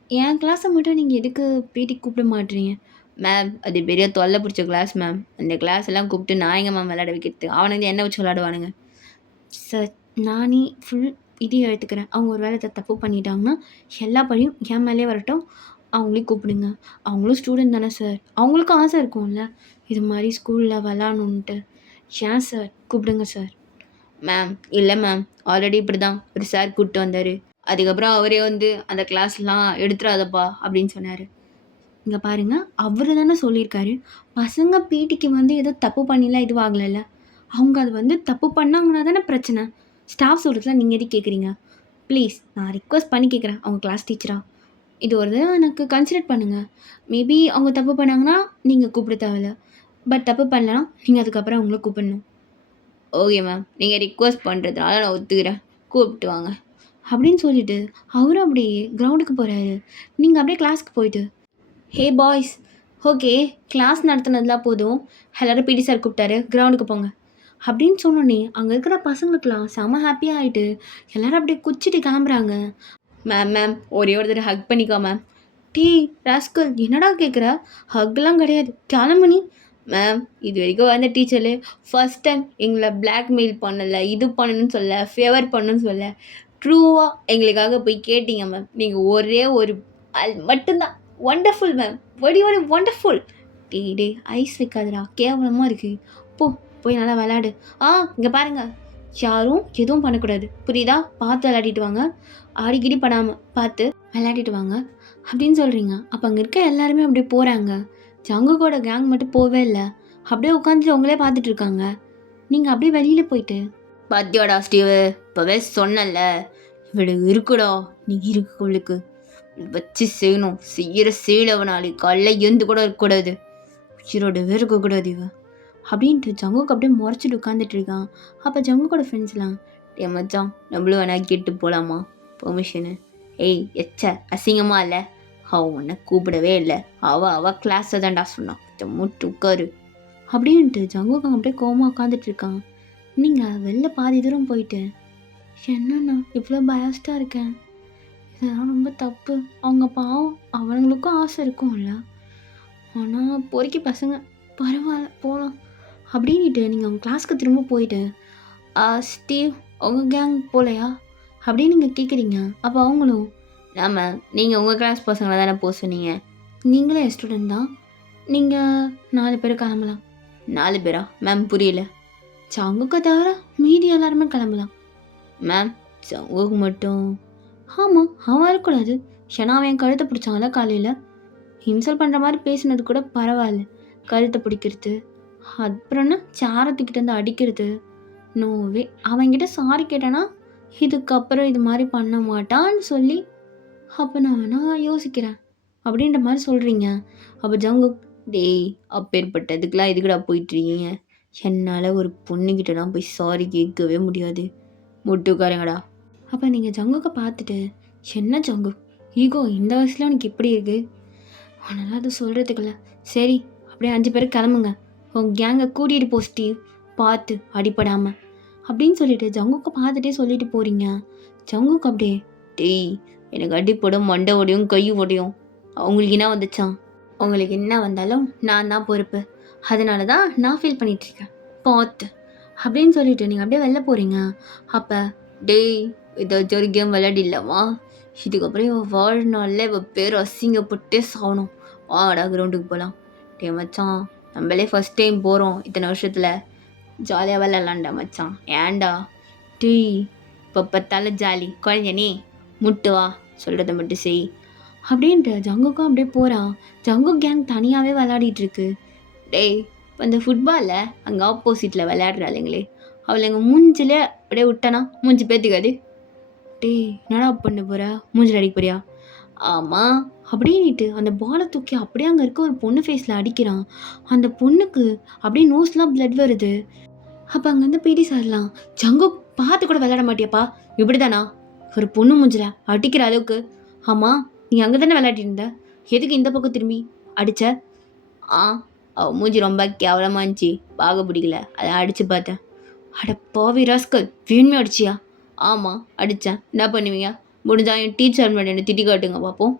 என் கிளாஸை மட்டும் நீங்கள் எதுக்கு பிடி கூப்பிட மாட்டீங்க? மேம், அது பெரிய தொல்லை பிடிச்ச கிளாஸ் மேம். அந்த கிளாஸ் எல்லாம் கூப்பிட்டு நான் எங்கே மேம் விளையாட வைக்கிறது? அவனுங்க என்ன வச்சு விளையாடுவானுங்க? சார், நானே ஃபுல் இதையும் எடுத்துக்கிறேன். அவங்க ஒரு வேலை தப்பு பண்ணிட்டாங்கன்னா எல்லா பழியும் என் மேலே வரட்டும், அவங்களையும் கூப்பிடுங்க. அவங்களும் ஸ்டூடெண்ட் தானே சார், அவங்களுக்கும் ஆசை இருக்கும்ல இது மாதிரி ஸ்கூலில் விளாட்ணுன்ட்டு. ஏன் சார், கூப்பிடுங்க சார். மேம், இல்லை மேம், ஆல்ரெடி இப்படி தான் ஒரு சார் கூப்பிட்டு வந்தார், அதுக்கப்புறம் அவரே வந்து அந்த கிளாஸ்லாம் எடுத்துடாதப்பா அப்படின்னு சொன்னார். இங்கே பாருங்கள், அவர் தானே சொல்லியிருக்காரு பசங்க பிடிக்கு வந்து ஏதோ தப்பு பண்ணிலாம் இதுவாகலைல்ல, அவங்க அது வந்து தப்பு பண்ணாங்கன்னா தானே பிரச்சனை. ஸ்டாஃப் சொல்கிறதுலாம் நீங்கள் எது கேட்குறீங்க? ப்ளீஸ், நான் ரிக்வஸ்ட் பண்ணி கேட்குறேன், அவங்க கிளாஸ் டீச்சராக இது ஒரு தடவை எனக்கு கன்சிடர் பண்ணுங்கள். மேபி அவங்க தப்பு பண்ணாங்கன்னா நீங்கள் கூப்பிட தேவையில்ல, பட் தப்பு பண்ணலன்னா நீங்கள் அதுக்கப்புறம் அவங்கள கூப்பிடணும். ஓகே மேம், நீங்கள் ரிக்வஸ்ட் பண்ணுறதுனால நான் ஒத்துக்கிறேன், கூப்பிட்டு வாங்க அப்படின்னு சொல்லிவிட்டு அவரும் அப்படியே கிரவுண்டுக்கு போகிறாரு. நீங்கள் அப்படியே கிளாஸ்க்கு போயிட்டு, ஹே பாய்ஸ், ஓகே கிளாஸ் நடத்துனதுலாம் போதும், எல்லோரும் பிடி சார் கூப்பிட்டாரு, கிரவுண்டுக்கு போங்க அப்படின்னு சொன்னோன்னே அங்கே இருக்கிற பசங்களுக்கெல்லாம் செம ஹாப்பியாக ஆகிட்டு எல்லோரும் அப்படியே குச்சிட்டு கிளம்புறாங்க. மேம், ஒரே ஒரு தடவை ஹக் பண்ணிக்கோ மேம். டீ ராஸ்கல், என்னடா கேட்குற? ஹக்லாம் கிடையாது, கிளம்புனி. மேம், இது வரைக்கும் வந்த டீச்சர்லே ஃபஸ்ட் டைம் எங்களை பிளாக்மெயில் பண்ணலை, இது பண்ணணும்னு சொல்ல, ஃபேவர் பண்ணணும்னு சொல்ல, ட்ரூவாக எங்களுக்காக போய் கேட்டீங்க மேம். நீங்கள் ஒரே ஒரு மட்டும்தான் wonderful ma'am, very very wonderful. டே ஐஸ் வைக்காதடா, கேவலமாக இருக்குது, போய் நல்லா விளையாடு. இங்கே பாருங்கள், யாரும் எதுவும் பண்ணக்கூடாது, புரியுதா? பார்த்து விளையாடிட்டு வாங்க, ஆடிக்கிடி படாமல் பார்த்து விளையாடிட்டு வாங்க அப்படின்னு சொல்கிறீங்க. அப்போ அங்கே இருக்க எல்லாருமே அப்படியே போகிறாங்க. ஜங்குக்கோட கேங் மட்டும் போவே இல்லை, அப்படியே உட்காந்துட்டு அவங்களே பார்த்துட்டு இருக்காங்க. நீங்கள் அப்படியே வெளியில் போயிட்டு, பாத்தியாடா ஸ்டீவு, இப்போவே சொன்னல இவளுக்கு இருக்குடா, நீ இருக்கு அவளுக்கு வச்சு செய்யணும், செய்கிற செயலவனாலே காலைல எழுந்து கூட இருக்கக்கூடாது, உயிரோடவே இருக்கக்கூடாது இவன் அப்படின்ட்டு ஜங்குக்கு அப்படியே முறைச்சிட்டு உட்காந்துட்டு இருக்கான். அப்போ ஜங்குக்கோட ஃப்ரெண்ட்ஸ்லாம், டே மச்சான், நம்மளும் வேணா கேட்டு போகலாமா பெர்மிஷனு? ஏய் எச்ச அசிங்கமாக இல்லை, அவன் உன்னை கூப்பிடவே இல்லை, அவள் கிளாஸை தான்டா சொன்னான், மூட்டு உட்காரு அப்படின்ட்டு ஜங்குக்கு அப்படியே கோவமாக உட்காந்துட்டு இருக்கான். நீங்கள் வெளில பாதி தூரம் போயிட்டு, என்னண்ணா இவ்வளோ பயஸ்டாக இருக்கேன், இதெல்லாம் ரொம்ப தப்பு, அவங்க பாவம், அவங்களுக்கும் ஆசை இருக்கும்ல, ஆனால் பொறுக்கி பசங்க, பரவாயில்ல போகலாம் அப்படின்ட்டு நீங்கள் அவங்க கிளாஸ்க்கு திரும்ப போயிட்டு, ஸ்டீவ் உங்கள் கேங் போகலையா அப்படின்னு நீங்கள் கேட்குறீங்க. அப்போ அவங்களும், ஆமாம், நீங்கள் உங்கள் கிளாஸ் பசங்களை தானே போக சொன்னீங்க, நீங்களே ஸ்டூடெண்ட் தான், நீங்கள் 4 பேர் கிளம்பலாம். 4 பேரா மேம்? புரியல. சங்குக்கு தவிர மீதி எல்லாருமே கிளம்பலாம். மேம், சங்குக்கு மட்டும்? ஆமாம், அவன் இருக்கக்கூடாது, ஏன்னா அவன் என் கழுத்தை பிடிச்சாங்கள காலையில், இன்சல்ட் பண்ணுற மாதிரி பேசினது கூட பரவாயில்ல, கழுத்தை பிடிக்கிறது அப்புறம்னா சாரத்துக்கிட்ட இருந்து அடிக்கிறது, நோவே. அவன்கிட்ட சாரி கேட்டேன்னா இதுக்கப்புறம் இது மாதிரி பண்ண மாட்டான்னு சொல்லி, அப்போ நான் வேணா யோசிக்கிறேன் அப்படின்ற மாதிரி சொல்கிறீங்க. அப்போ ஜங்கு, டேய் அப்பேற்பட்டதுக்கெலாம் எதுக்குடா போயிட்டுருக்கீங்க, என்னால் ஒரு பொண்ணுக்கிட்டலாம் போய் சாரி கேட்கவே முடியாது, முட்டுக்காரங்கடா. அப்போ நீங்கள் ஜங்குக்கு பார்த்துட்டு, என்ன ஜங்கு ஈகோ இந்த வயசில் உனக்கு எப்படி இருக்குது, உன்னால் அது சொல்கிறதுக்குல்ல. சரி, அப்படியே 5 பேர் கிளம்புங்க. உன் கேங்கை கூட்டிகிட்டு போ ஸ்டீவ், பார்த்து அடிப்படாமல் அப்படின்னு சொல்லிட்டு ஜங்குக்கு பார்த்துட்டே சொல்லிட்டு போகிறீங்க. ஜங்குக்கு அப்படியே, டேய் எனக்கு அடிப்படும், மண்டை உடையும், கை உடையும், அவங்களுக்கு என்ன வந்துச்சான்? உங்களுக்கு என்ன வந்தாலும் நான் தான் பொறுப்பு, அதனால தான் நான் ஃபீல் பண்ணிகிட்ருக்கேன், பார்த்து அப்படின்னு சொல்லிட்டு நீங்கள் அப்படியே வெளில போகிறீங்க. அப்போ டேய் ஏதாச்சும் ஒரு கேம் விளையாடிடலாமா? இதுக்கப்புறம் இவன் வாழ்நாளில் இவள் பேர் அசிங்கப்பட்டே சாகணும். வாடா கிரவுண்டுக்கு போகலாம். டே மச்சான், நம்மளே ஃபஸ்ட் டைம் போகிறோம் இத்தனை வருஷத்தில், ஜாலியாக விளையாடலாம்டா மச்சான். ஏன்டா? டேய் இப்போ பார்த்தாலும் ஜாலி குழந்தை நீ, முட்டு வா, சொல்கிறத மட்டும் செய் அப்படின்ட்டு ஜங்குக்கும் அப்படியே போகிறான். ஜங்கு கேங் தனியாகவே விளையாடிட்டுருக்கு. டேய் இப்போ இந்த ஃபுட்பாலில் அங்கே ஆப்போசிட்டில் விளையாடுறாளுங்களே, அவளை எங்கள் மூஞ்சில் அப்படியே விட்டனா மூஞ்சி பேத்துக்காது. டேய் என்னடா பண்ண போகிற, மூஞ்சில் அடிக்க போறியா? ஆமாம் அப்படின்ட்டு அந்த பாலை தூக்கி அப்படியே அங்கே இருக்க ஒரு பொண்ணு ஃபேஸில் அடிக்கிறான். அந்த பொண்ணுக்கு அப்படியே நோஸ்லாம் பிளட் வருது. அப்போ அங்கேருந்து பிடி சார்லாம், ஜங்கு பார்த்து கூட விளையாட மாட்டியாப்பா, இப்படி தானா ஒரு பொண்ணு மூஞ்சில் அடிக்கிற அளவுக்கு? ஆமாம் நீ அங்கே தானே விளையாடிட்டு இருந்த, எதுக்கு இந்த பக்கம் திரும்பி அடித்த? அவள் மூஞ்சி ரொம்ப கேவலமாக இருந்துச்சு, பார்க்க பிடிக்கல, அதை அடித்து பார்த்தேன். அட பாவி ராஸ்கல், வேணுமே அடிச்சியா? ஆமாம் அடித்தேன், என்ன பண்ணுவீங்க? முடிஞ்சா என் டீச்சர் மேடம் என்னை திட்டி காட்டுங்க பார்ப்போம்.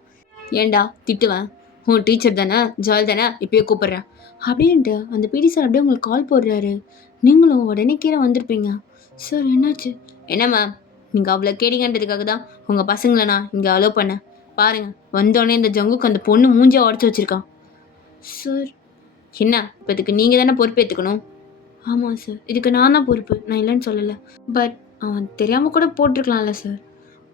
ஏண்டா திட்டுவேன், உன் டீச்சர் தானே, ஜால் தானே, இப்பயே கூப்பிட்றேன் அப்படின்ட்டு அந்த பிடி சார் அப்படியே உங்களுக்கு கால் போடுறாரு. நீங்களும் உடனே கீழே வந்திருப்பீங்க. சார் என்னாச்சு? என்ன மேம், நீங்கள் அவ்வளோ கேடிங்கன்றதுக்காக தான் உங்கள் பசங்களை நான் இங்கே அலோவ் பண்ணேன். பாருங்கள் வந்தோடனே இந்த ஜங்குக்கு அந்த பொண்ணு மூஞ்சியை உடச்சி வச்சுருக்கான். சார் என்ன இப்போ இதுக்கு நீங்கள் தானே பொறுப்பேற்றுக்கணும்? ஆமாம் சார், இதுக்கு நான் தான் பொறுப்பு, நான் இல்லைன்னு சொல்லலை. பட் அவன் தெரியாமல் கூட போட்டிருக்கலாம்ல சார்.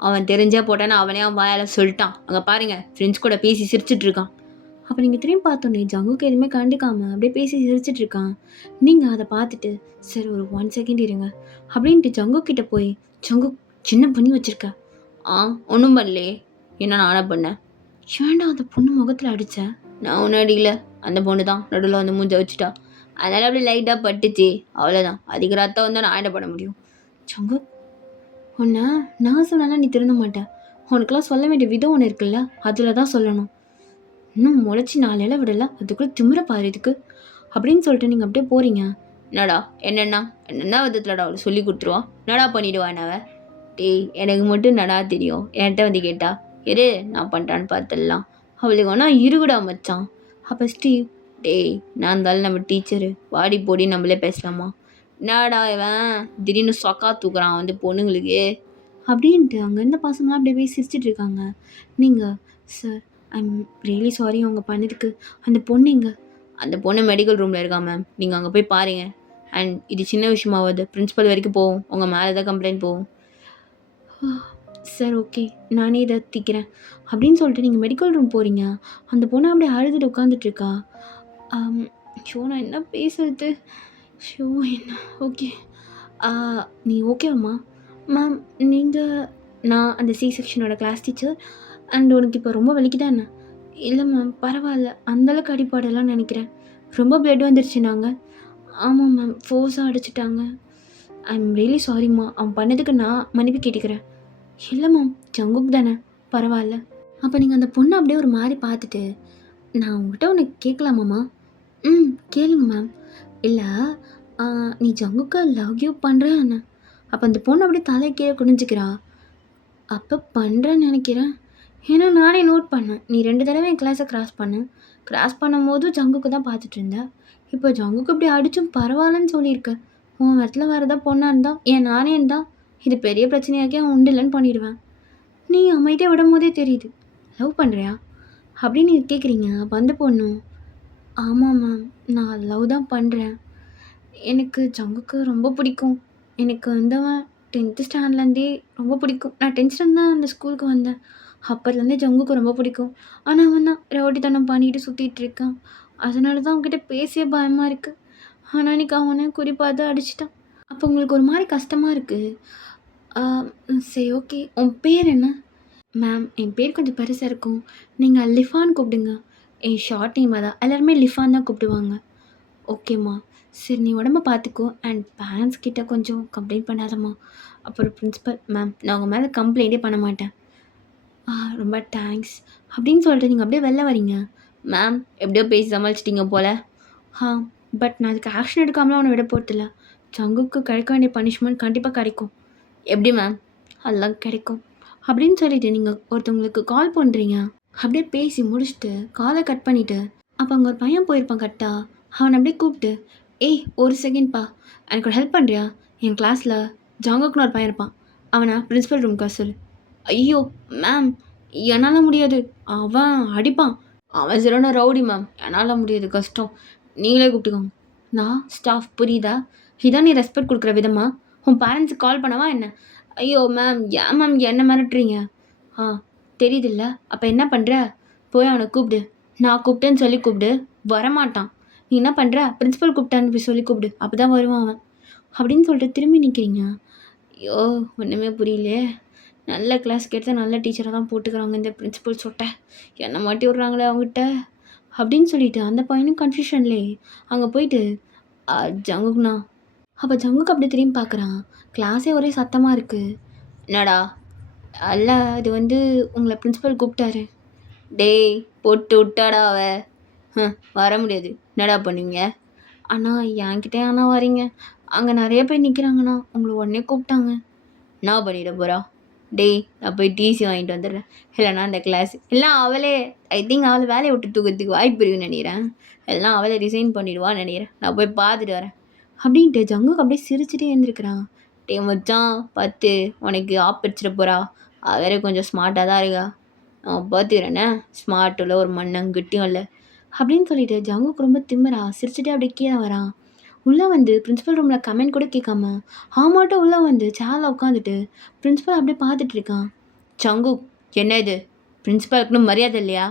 அவன் தெரிஞ்சே போட்டான்னு அவனே அவன் வாயால் சொல்லிட்டான். அங்கே பாருங்கள் ஃப்ரெண்ட்ஸ் கூட பேசி சிரிச்சிட்டு இருக்கான். அப்போ நீங்கள் திரும்பி பார்த்தோன்னே ஜங்குக்கு எதுவுமே கண்டுக்காமல் அப்படியே பேசி சிரிச்சிட்டு இருக்கான். நீங்கள் அதை பார்த்துட்டு சார் ஒரு 1 செகண்ட் இருங்க அப்படின்ட்டு ஜங்கு கிட்ட போய், ஜங்கு சின்ன பண்ணி வச்சுருக்க. ஒன்றும் பண்ணலையே, என்ன நானே பண்ணேன்? ஏன்டா அந்த பொண்ணு முகத்தில் அடித்தேன்? நான் ஒன்றும் அடிக்கல, அந்த பொண்ணு தான் நடுவில் வந்து மூஞ்ச வச்சுட்டா, அதனால் அப்படி லைட்டாக பட்டுச்சு, அவ்வளோதான். அதுக்கு ரத்தம் வந்தால் நான் என்ன பண்ண முடியும்? ஜங்கு உன்னை நான் சொன்னாலும் நீ திருந்த மாட்டேன். உனக்கெல்லாம் சொல்ல வேண்டிய விதம் ஒன்று இருக்குல்ல, அதில் தான் சொல்லணும். இன்னும் முளைச்சி 4 இலை விடலை, அதுக்குள்ளே திமிர பாரு இதுக்கு அப்படின்னு சொல்லிட்டு நீங்கள் அப்படியே போகிறீங்க. என்னடா என்னென்ன விதத்துலடா அவளை சொல்லி கொடுத்துருவா, என்னடா பண்ணிவிடுவான் அவ? டேய் எனக்கு மட்டும் நடா தெரியும், என்கிட்ட வந்து கேட்டா எரு நான் பண்ணுறான்னு பார்த்துடலாம். அவளுக்கு வேணா இருகுடா மச்சான். அப்போ ஸ்டீவ், டேய் நான் இருந்தாலும் நம்ம டீச்சரு, வாடி போடி நம்மளே பேசலாமா? என்னடா இவன் திடீர்னு சொக்கா தூக்குறான் வந்து பொண்ணுங்களுக்கு அப்படின்ட்டு அங்கேருந்து பசங்களாம் அப்படியே போய் சிரிச்சிட்டு இருக்காங்க. நீங்கள் சார் ஐம் ரியலி சாரி அவங்க பண்ணதுக்கு. அந்த பொண்ணு எங்கே? அந்த பொண்ணு மெடிக்கல் ரூமில் இருக்கா மேம், நீங்கள் அங்கே போய் பாருங்கள். அண்ட் இது சின்ன விஷயமாவது பிரின்ஸிபல் வரைக்கும் போகும், உங்கள் மேலே தான் கம்ப்ளைண்ட் போகும். சார் ஓகே, நானே இதை திக்கிறேன் அப்படின்னு சொல்லிட்டு நீங்கள் மெடிக்கல் ரூம் போகிறீங்க. அந்த பொண்ணு அப்படியே அழுதுட்டு உட்காந்துட்ருக்கா. ஷோ நான் என்ன பேசுறது? ஷோ என்ன? ஓகே நீ ஓகேவாம்மா? மேம் நீங்கள், நான் அந்த சி செக்ஷனோட கிளாஸ் டீச்சர். அண்ட் உனக்கு இப்போ ரொம்ப வலிக்குதா என்ன? இல்லை மேம் பரவாயில்ல, அந்தளவுக்கு அடிப்பாடெல்லாம் நினைக்கிறேன். ரொம்ப பிளட் வந்துருச்சு நாங்கள். ஆமாம் மேம், ஃபோர்ஸாக அடிச்சிட்டாங்க. ஐ எம் ரியலி சாரிம்மா, அவன் பண்ணதுக்கு நான் மன்னிப்பு கேட்டுக்கிறேன். இல்லை மேம், ஜங்குக் தானே, பரவாயில்ல. அப்போ நீங்கள் அந்த பொண்ணை அப்படியே ஒரு மாதிரி பார்த்துட்டு, நான் உங்கள்கிட்ட உனக்கு கேட்கலாமாம்மா? கேளுங்க மேம். இல்லை நீ ஜங்குக்கு லவ் யூ பண்ணுறேன் என்ன? அப்போ அந்த பொண்ணு அப்படியே தலையை கீழே குனிஞ்சிக்கிறா. அப்போ பண்ணுறேன்னு நினைக்கிறேன். ஏன்னா நானே நோட் பண்ணேன், நீ 2 தடவை என் கிளாஸை கிராஸ் பண்ணும்போது ஜங்குக்கு தான் பார்த்துட்டு இருந்தேன். இப்போ ஜங்குக்கு இப்படி அடிச்சும் பரவாயில்லன்னு சொல்லியிருக்க. உன் இடத்துல வேறு ஏதாவது பொண்ணாக இருந்தால், ஏன் நானே இருந்தால் இது பெரிய பிரச்சனையாக்கி அவன் உண்டு இல்லைன்னு பண்ணிடுவேன். நீ அமைதியாக விடும் போதே தெரியுது லவ் பண்ணுறியா அப்படின்னு நீங்கள் கேட்குறீங்க. அப்போ அந்த பொண்ணு, ஆமாம் மேம் நான் லவ் தான் பண்ணுறேன். எனக்கு ஜங்குக்கு ரொம்ப பிடிக்கும். எனக்கு வந்தவன் 10th ஸ்டாண்டர்ட்லேருந்தே ரொம்ப பிடிக்கும். நான் 10th ஸ்டாண்டர்ட் தான் அந்த ஸ்கூலுக்கு வந்தேன். அப்போதுலேருந்தே ஜங்குக்கு ரொம்ப பிடிக்கும். ஆனால் அவன் தான் ரவுடித்தனம் பண்ணிட்டு சுற்றிட்டு இருக்கான். அதனால தான் அவன்கிட்ட பேசிய பயமாக இருக்குது. ஆனால் இன்றைக்கி அவனை குறிப்பாக அடிச்சிட்டான். அப்போ உங்களுக்கு ஒரு மாதிரி கஷ்டமாக இருக்குது. சரி ஓகே, உன் பேர் என்ன? மேம் என் பேர் கொஞ்சம் பெருசாக இருக்கும், நீங்கள் லிஃபான் கூப்பிடுங்க. என் ஷார்ட் நேம் அதான், எல்லாருமே லிஃபான் தான் கூப்பிடுவாங்க. ஓகேம்மா, சரி நீ உடம்ப பார்த்துக்கோ. அண்ட் பேரண்ட்ஸ் கிட்ட கொஞ்சம் கம்ப்ளைண்ட் பண்ணாதம்மா. அப்புறம் பிரின்ஸிபல், மேம் நான் உங்கள் மேலே கம்ப்ளைண்ட்டே பண்ண மாட்டேன். ரொம்ப தேங்க்ஸ் அப்படின்னு சொல்லிட்டு நீங்கள் அப்படியே வெளில வரீங்க. மேம் எப்படியோ பேசி சமாளிச்சிட்டிங்க போல. ஆ பட் நான் அதுக்கு ஆக்ஷன் எடுக்காமலாம் அவனை விட போகிறதில்ல. ஜங்குக்கு கிடைக்க வேண்டிய பனிஷ்மெண்ட் கண்டிப்பாக கிடைக்கும். எப்படி மேம்? அதெல்லாம் கிடைக்கும். அப்படின்னு சொல்லிட்டு நீங்கள் ஒருத்தவங்களுக்கு கால் பண்ணுறீங்க. அப்படியே பேசி முடிச்சுட்டு காலை கட் பண்ணிவிட்டு அப்போ அங்கே ஒரு பையன் போயிருப்பான் கரெக்டாக. அவனை அப்படியே கூப்பிட்டு, ஏய் ஒரு செகண்ட்ப்பா, எனக்கு ஒரு ஹெல்ப் பண்ணுறியா? என் கிளாஸில் ஜாங்குக்குன்னு ஒரு பையன் இருப்பான், அவனை பிரின்ஸிபல் ரூம்க்கா சொல்லு. ஐயோ மேம், என்னால் முடியாது, அவன் அடிப்பான், அவன் சரியான ரவுடி மேம், என்னால் முடியாது, கஷ்டம், நீங்களே கூப்பிட்டுக்கோங்க. நான் ஸ்டாஃப் புரியுதா? இதான் நீ ரெஸ்பெக்ட் கொடுக்குற விதமா? உன் பேரண்ட்ஸுக்கு கால் பண்ணவா என்ன? ஐயோ மேம், ஏன் மேம் என்ன மிரட்டுறீங்க? ஆ தெரியுதுல்ல, அப்போ என்ன பண்ணுற? போய் அவனை கூப்பிடு. நான் கூப்பிட்டேன்னு சொல்லி கூப்பிடு. வரமாட்டான். நீ என்ன பண்ணுற? பிரின்ஸிபல் கூப்பிட்டான்னு போய் சொல்லி கூப்பிடு, அப்போ தான் வருவான் அவன். அப்படின்னு சொல்லிட்டு திரும்பி நிற்கிறீங்க. ஐயோ ஒன்றுமே புரியலையே. நல்ல கிளாஸ்க்கு எடுத்தால் நல்ல டீச்சராக தான் போட்டுக்கிறாங்க இந்த பிரின்ஸிபல் சொட்டை. என்னை மாட்டி விட்றாங்களே அவங்ககிட்ட. அப்படின்னு சொல்லிட்டு அந்த பையனும் கன்ஃபியூஷன்லே அங்கே போயிட்டு ஜங்குக்குண்ணா. அப்போ ஜங்குக்கு அப்படியே திரும்பி பார்க்குறான். கிளாஸே ஒரே சத்தமாக இருக்குது. என்னடா? அல்ல அது வந்து உங்களை பிரின்ஸிபல் கூப்பிட்டாரு. டேய் போட்டு விட்டாடா அவ. வர முடியாது. என்னடா பண்ணுவீங்க? அண்ணா என்கிட்ட அண்ணா வரீங்க, அங்கே நிறைய பேர் நிற்கிறாங்கண்ணா, உங்களை உடனே கூப்பிட்டாங்க. என்ன பண்ணிட போகிறா? டேய் நான் போய் டிசி வாங்கிட்டு வந்துடுறேன், இல்லைனா அந்த கிளாஸ் எல்லாம் அவளே, ஐ திங்க் அவளை வேலையை விட்டு தூக்கிறதுக்கு வாய்ப்பு இருக்குன்னு நினைக்கிறேன், எல்லாம் அவளை ரிசைன் பண்ணிடுவான்னு நினைக்கிறேன், நான் போய் பார்த்துட்டு வரேன் அப்படின்ட்டு ஜங்குக்கு அப்படியே சிரிச்சுட்டே இருந்திருக்கிறான். டே மச்சான் பார்த்து, உனக்கு ஆப்பிடிச்சிட போகிறா, அவ வேற கொஞ்சம் ஸ்மார்ட்டாக தான் இருக்கா, நான் பார்த்துக்கிறேன்னே, ஸ்மார்ட்டில் ஒரு மண்ணங்கிட்டையும் இல்லை அப்படின்னு சொல்லிட்டு ஜங்குக்கு ரொம்ப திமிரா சிரிச்சுட்டே அப்படியே கீழே வரான். உள்ளே வந்து பிரின்ஸிபல் ரூமில் கமெண்ட் கூட கேட்காம ஆமாட்டும் உள்ளே வந்து சேரில் உட்காந்துட்டு பிரின்ஸிபல் அப்படியே பார்த்துட்டு இருக்கான். ஜங்கு என்ன இது? பிரின்ஸிபலுக்குன்னு மரியாதை இல்லையா?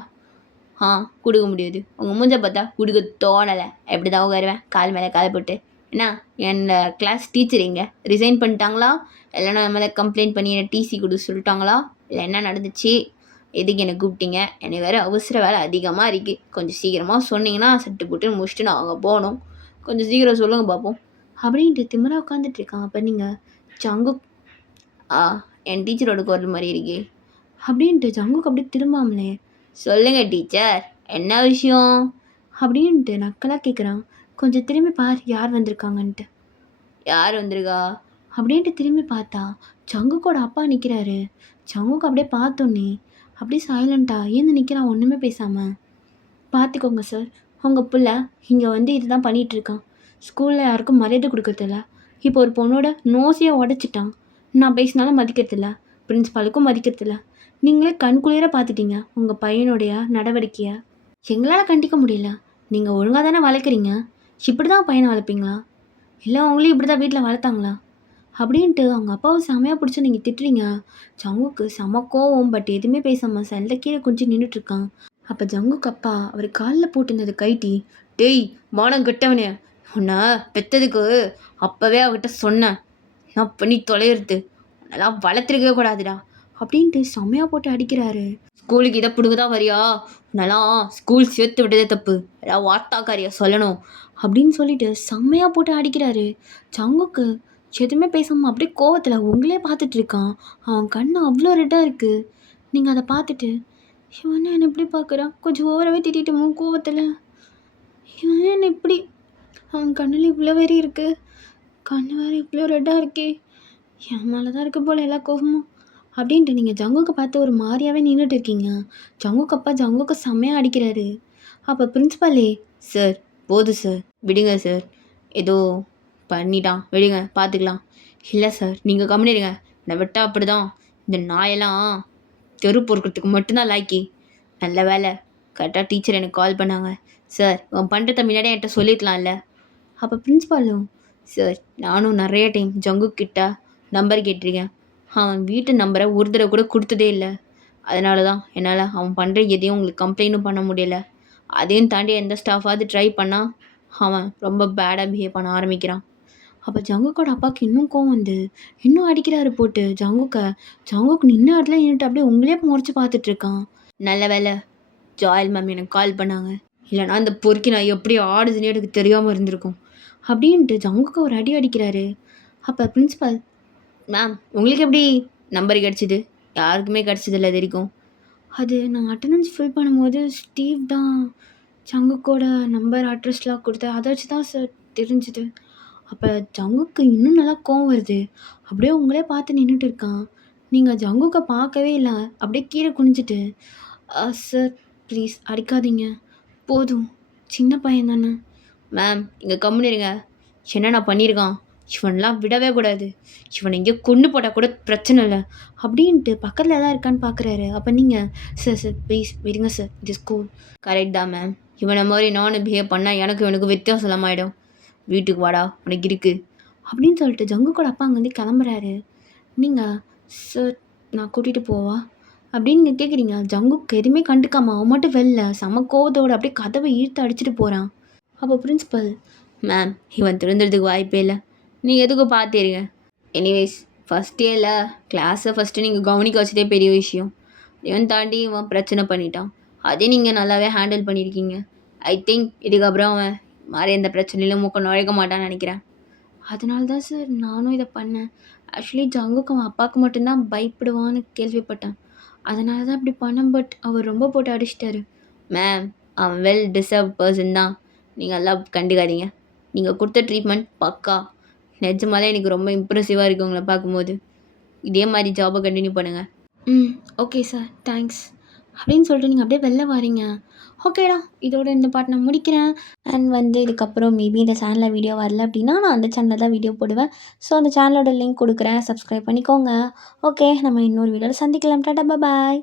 கொடுக்க முடியாது, உங்கள் மூஞ்ச பார்த்தா கொடுக்க தோணலை, எப்படி தான் உட்காருவேன் கால் மேலே காலை போட்டு. என்ன என்னை கிளாஸ் டீச்சர் இங்கே ரிசைன் பண்ணிட்டாங்களா, இல்லைன்னா என் மேலே கம்ப்ளைண்ட் பண்ணி என்னை டிசி கொடுக்க சொல்லிட்டாங்களா, இல்லை என்ன நடந்துச்சு? எதுக்கு என்னை கூப்பிட்டீங்க? எனக்கு வேறு அவசர வேலை அதிகமாக இருக்குது, கொஞ்சம் சீக்கிரமாக சொன்னீங்கன்னா சட்டு போட்டு முடிச்சுட்டு நான் அங்கே போகணும், கொஞ்சம் சீக்கிரம் சொல்லுங்கள் பார்ப்போம் அப்படின்ட்டு திமிரா உட்காந்துட்டு இருக்கான். அப்போ நீங்கள் ஜங்கு என் டீச்சரோட குரல் மாதிரி இருக்கே அப்படின்ட்டு ஜங்குக்கு அப்படியே திரும்பாமலே, சொல்லுங்கள் டீச்சர் என்ன விஷயம் அப்படின்ட்டு நக்கலாக கேட்குறான். கொஞ்சம் திரும்பி பார் யார் வந்திருக்காங்கன்ட்டு. யார் வந்திருக்கா அப்படின்ட்டு திரும்பி பார்த்தா ஜங்குக்கோட அப்பா நிற்கிறாரு. ஜங்குக்கு அப்படியே பார்த்தோன்னே அப்படியே சைலண்ட்டாக ஏந்து நிற்கிறான், ஒன்றுமே பேசாமல். பார்த்துக்கோங்க சார், உங்கள் பிள்ளை இங்கே வந்து இதுதான் பண்ணிகிட்ருக்கான், ஸ்கூலில் யாருக்கும் மரியாதை கொடுக்கறதில்ல, இப்போ ஒரு பொண்ணோட நோசியை உடச்சிட்டான், நான் பேசினாலும் மதிக்கிறதில்ல, பிரின்ஸிபாலுக்கும் மதிக்கிறதில்ல. நீங்களே கண்குளிர பார்த்துட்டீங்க உங்கள் பையனுடைய நடவடிக்கையை, எங்களால் கண்டிக்க முடியல. நீங்கள் ஒழுங்காக தானே வளர்க்குறீங்க, இப்படி தான் பையனை வளர்ப்பீங்களா, இல்லை அவங்களையும் இப்படி தான் வீட்டில் வளர்த்தாங்களா அப்படின்ட்டு அவங்க அப்பாவை செமையாக பிடிச்சி நீங்கள் திட்டுறீங்க. ஜங்குக்கு செம கோவம், பட் எதுவுமே பேசாமல் சண்டை கீழே கொஞ்சம் நின்றுட்டுருக்கான். அப்போ ஜங்குக்கு அப்பா அவர் காலில் போட்டுருந்தது கைட்டி, டேய் மானம் கெட்டவனே, உன்னை பெற்றதுக்கு அப்போவே அவகிட்ட சொன்னேன், நான் பண்ணி தொலைகிறது, அதெல்லாம் வளர்த்துருக்கவே கூடாதுடா அப்படின்ட்டு செம்மையாக போட்டு அடிக்கிறாரு. ஸ்கூலுக்கு இதை பிடுங்க தான் வரியா, உன்னெல்லாம் ஸ்கூல் சேர்த்து விட்டதே தப்பு, எல்லாம் வார்த்தாக்காரியா சொல்லணும் அப்படின்னு சொல்லிட்டு செம்மையாக போட்டு அடிக்கிறாரு. ஜங்குக்கு எதுவுமே பேசாமல் அப்படியே கோவத்தில் உங்களே பார்த்துட்டு இருக்கான். அவன் கண்ணு அவ்வளோ ரெட்டாக இருக்குது. நீங்கள் அதை பார்த்துட்டு இவன் என்ன எப்படி பார்க்குறான், கொஞ்சம் ஓவராகவே திட்டிட்டோமோ கோவத்தில், இவன் என்ன இப்படி, அவன் கண்ணில் இவ்வளோ வேறு இருக்குது, கண்ணு வேறு இவ்வளோ ரெட்டாக இருக்கே, என் மேலே தான் இருக்க போல் எல்லா கோவமும் அப்படின்ட்டு நீங்கள் ஜங்குக்கு பார்த்து ஒரு மாதிரியாகவே நின்றுட்டு இருக்கீங்க. ஜங்குக்கு அப்பா ஜங்குக்கு செம்மையாக அடிக்கிறாரு. அப்போ பிரின்ஸிபாலே, சார் போதும் சார் விடுங்க சார், ஏதோ பண்ணிட்டான் விடுங்க பார்த்துக்கலாம். இல்லை சார் நீங்கள் கம்முனிடுங்க, என்னை விட்டா அப்படி தான், இந்த நாயெல்லாம் தெரு பொறுக்கிறதுக்கு மட்டும்தான் லாய்க்கி. நல்ல வேலை கரெக்டாக டீச்சர் எனக்கு கால் பண்ணாங்க. சார் அவன் பண்ணுறத முன்னாடியே என்கிட்ட சொல்லியிருக்கலாம்ல. அப்போ பிரின்ஸிபாலும், சார் நானும் நிறைய டைம் ஜங்கு கிட்ட நம்பர் கேட்டிருக்கேன், அவன் வீட்டு நம்பரை ஒரு தடவை கூட கொடுத்ததே இல்லை, அதனால தான் என்னால் அவன் பண்ணுற எதையும் உங்களுக்கு கம்ப்ளைண்ட்டும் பண்ண முடியல. அதையும் தாண்டி எந்த ஸ்டாஃபாவது ட்ரை பண்ணால் அவன் ரொம்ப பேடாக பிஹேவ் பண்ண ஆரம்பிக்கிறான். அப்போ ஜங்குக்கோட அப்பாவுக்கு இன்னும் கோவம் வந்து இன்னும் அடிக்கிறாரு போட்டு ஜங்குக்கு நின்று இடத்துல நின்றுட்டு அப்படியே உங்களே முறைச்சி பார்த்துட்ருக்கான். நல்ல வேலை ஜாயல் மேம் எனக்கு கால் பண்ணாங்க, இல்லைனா இந்த பொறுக்கி நான் எப்படி ஆடுதுன்னு எனக்கு தெரியாமல் இருந்திருக்கும் அப்படின்ட்டு ஜங்குக்கு ஒரு அடி அடிக்கிறாரு. அப்போ பிரின்ஸிபால், மேம் உங்களுக்கு எப்படி நம்பர் கிடச்சிது? யாருக்குமே கிடச்சதில்ல இது வரைக்கும். அது நான் அட்டெண்டன்ஸ் ஃபில் பண்ணும்போது ஸ்டீவ் தான் ஜங்குக்கோட நம்பர், அட்ரஸ்லாம் குடுத்தாரு. அத வச்சு தான் சார் தெரிஞ்சுது. அப்ப ஜங்குக்கு இன்னும் நல்லா கோவம் வருது. அப்படியே உங்களே பார்த்து நின்னுட்டு இருக்கான். நீங்க ஜங்குக்க பார்க்கவே இல்ல. அப்படியே கீழ குனிஞ்சுட்டு, சார் ப்ளீஸ் அடிக்காதீங்க. போதும். சின்ன பையன் தானே." "மேம் இங்க கம்முனு இருங்க. என்னண்ணா பண்ணியிருக்கான்? இவனலாம் விடவே கூடாது. இவன எங்கேயோ கொன்னு போட்டா கூட பிரச்சனை இல்ல." அப்படின்ட்டு பக்கத்துல தான் இருக்கான்னு பார்க்குறாரு. அப்ப நீங்க, "சார் சார் ப்ளீஸ் விடுங்க sir. It is cool." "Correct தான் மேம். இவன மாரி நானும் பிஹேவ் பண்ணா எனக்கும் இவனுக்கும் வித்தியாசம் இல்லாம ஆயிடும். வீட்டுக்கு வாடா உனக்கு இருக்கு." அப்படின்னு சொல்லிட்டு ஜங்குக்கோட அப்பா அங்கேருந்து கிளம்புறாரு. நீங்க, "சார் நான் கூட்டிட்டு போவா?" அப்படின்னு நீங்க கேட்குறீங்க. ஜங்குக் எதுவுமே கண்டுக்காம அவன் மட்டும் வெளில செம கோவத்தோட அப்படியே கதவை இழுத்து அடிச்சுட்டு போறான். அப்போ பிரின்சிபல், "மேம் இவன் திருந்துறதுக்கு வாய்ப்பே இல்ல. நீங்க எதுக்கும் பார்த்துருங்க. எனிவேஸ் ஃபர்ஸ்ட் இயர்ல கிளாஸை ஃபஸ்ட்டு நீங்கள் கவனிக்க வச்சதே பெரிய விஷயம். இவன் தாண்டி இவன் பிரச்சனை பண்ணிட்டான். அதையும் நீங்கள் நல்லாவே ஹேண்டில் பண்ணியிருக்கீங்க. ஐ திங்க் இதுக்கப்புறம் அவன் மாதிரி எந்த பிரச்சனையிலும் மூக்க நுழைக்க மாட்டான்னு நினைக்கிறேன்." அதனால தான் சார் நானும் இதை பண்ணேன். ஆக்சுவலி ஜங்குக்கு அவன் அப்பாவுக்கு மட்டும்தான் பயப்படுவான்னு கேள்விப்பட்டேன். அதனால தான் இப்படி பண்ணேன். பட் அவர் ரொம்ப போட்டு அடிச்சிட்டாரு. மேம் அவன் வெல் டிசர்வ் பர்சன் தான். நீங்கள் எல்லாம் கண்டுக்காதீங்க. நீங்கள் கொடுத்த ட்ரீட்மெண்ட் பக்கா. நிஜமாலே எனக்கு ரொம்ப இம்ப்ரெசிவாக இருக்குது உங்களை பார்க்கும்போது. இதே மாதிரி ஜாபை கண்டினியூ பண்ணுங்கள். Okay sir thanks. அப்படின்னு சொல்லிட்டு நீங்கள் அப்படியே வெளில வரீங்க. ஓகேடா இதோட இந்த பாட்டு நான் முடிக்கிறேன். அண்ட் இதுக்கப்புறம் மேபி இந்த சேனலில் வீடியோ வரல அப்படின்னா நான் அந்த சேனலில் தான் வீடியோ போடுவேன். ஸோ அந்த சேனலோட லிங்க் கொடுக்குறேன், சப்ஸ்கிரைப் பண்ணிக்கோங்க. ஓகே நம்ம இன்னொரு வீடியோவில் சந்திக்கலாம். டாடா பாய்.